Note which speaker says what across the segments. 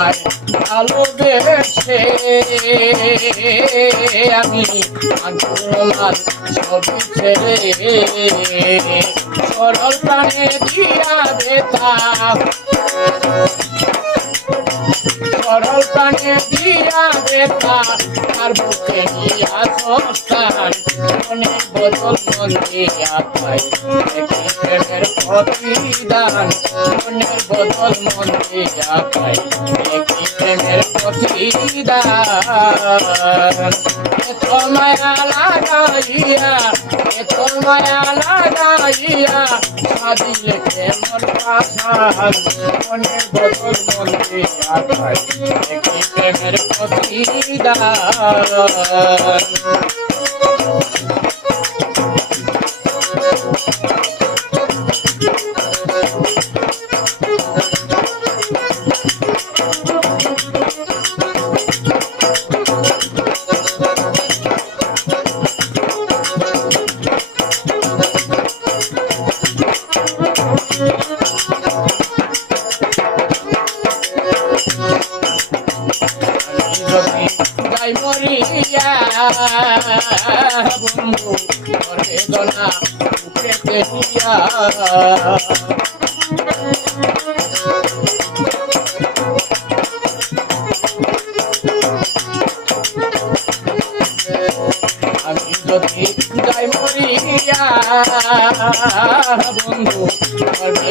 Speaker 1: আমার আলো দেশে আমি আন্দোলন সবই ছেড়ে সরল প্রাণে দিয়া বেতা। প্রাণে দিয়া বেতা তার বুকে দিয়া সংস্থান মনের বদল মন দিয়া পাই দেখি প্রেমের প্রতিদান। মনের বদল মন দিয়া পাই দেখি প্রেমের প্রতিদান। এত মায়া লাগাইয়া এত মায়া লাগাইয়া সাজিলে কেমন পাশান মনের বদল মন দিয়া প্রেমের যদি যাই মরিয়া বন্ধু করে দনা উঠেতে দিয়া। আমি যদি যাই মরিয়া বন্ধু করে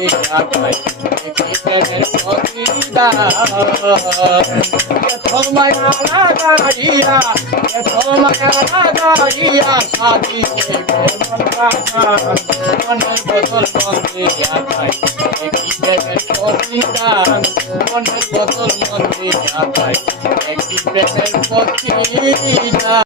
Speaker 1: বদল মনে প্রতিদান মনের বদল মনে পাই একটি প্রেমের প্রতিদান